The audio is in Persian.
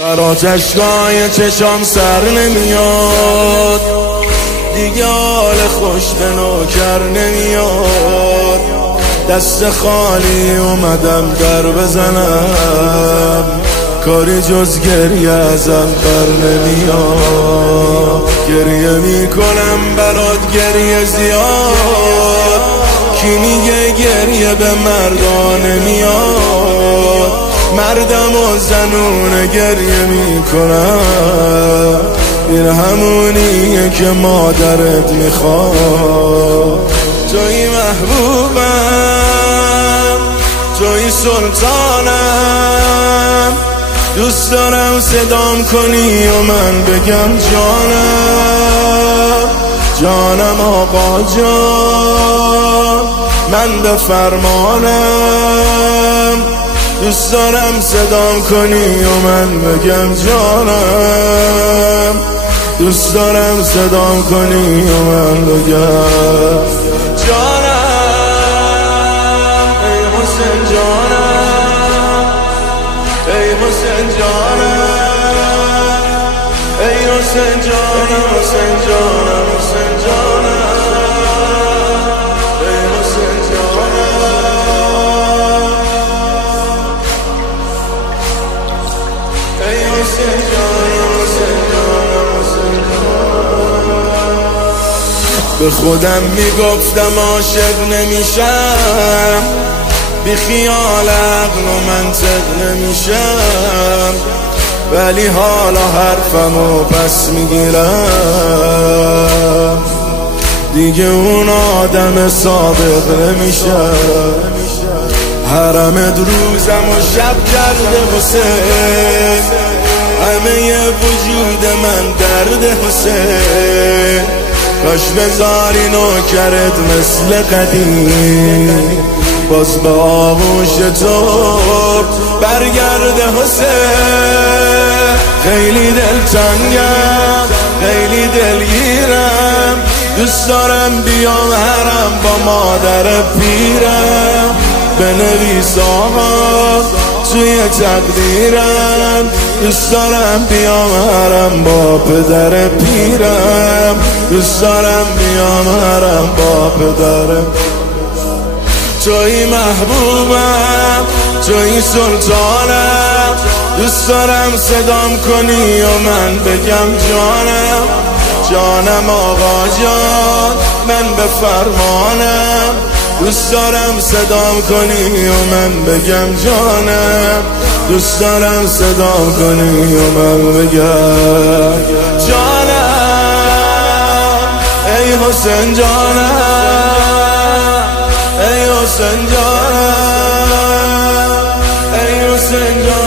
بر آتشگاه چشام سر نمیاد دیگه، حال خوش به نوکر نمیاد. دست خالی اومدم در بزنم، کاری جز گریه ازم بر نمیاد. گریه میکنم برات گریه زیاد، کی میگه گریه به مردا نمیاد؟ مردم و زنون گریه میکنن، این همونیه که مادرت میخواد. توی محبوبم، توی سلطانم، دوست دارم صدام کنی و من بگم جانم، جانم آقا جان، من به فرمانم. دوست دارم صدام کنی و من بگم جانم، دوست دارم صدام کنی و من بگم جانم. ای حسین جانم، ای حسین جانم، ای حسین جانم، حسین جانم، حسین جانم. به خودم میگفتم عاشق نمیشم، بی خیال عقل و منطق نمیشم، ولی حالا حرفمو پس میگیرم، دیگه اون آدم صادق نمیشم. حرمت روزم و شب کرده حسین، همه وجود من درد حسین. کاش بذاری نوکرت مثل قدیم، باز به آغوش تو برگرده حسین. خیلی دلتنگم، خیلی دلگیرم، دوست دارم بیام حرم با مادر پیرم، بنویس آقا توی تقدیرم. دوست دارم بیام حرم با پدر پیرم، دوست دارم بیام حرم با پدرم. توی محبوبم، توی سلطانم، دوست دارم صدام کنی و من بگم جانم، جانم آقا جان، من به فرمانم. دوست دارم صدام کنی و من بگم جانم، دوست دارم صدام کنی و من بگم جانم. ای حسین جانم، ای حسین جانم، ای حسین جانم.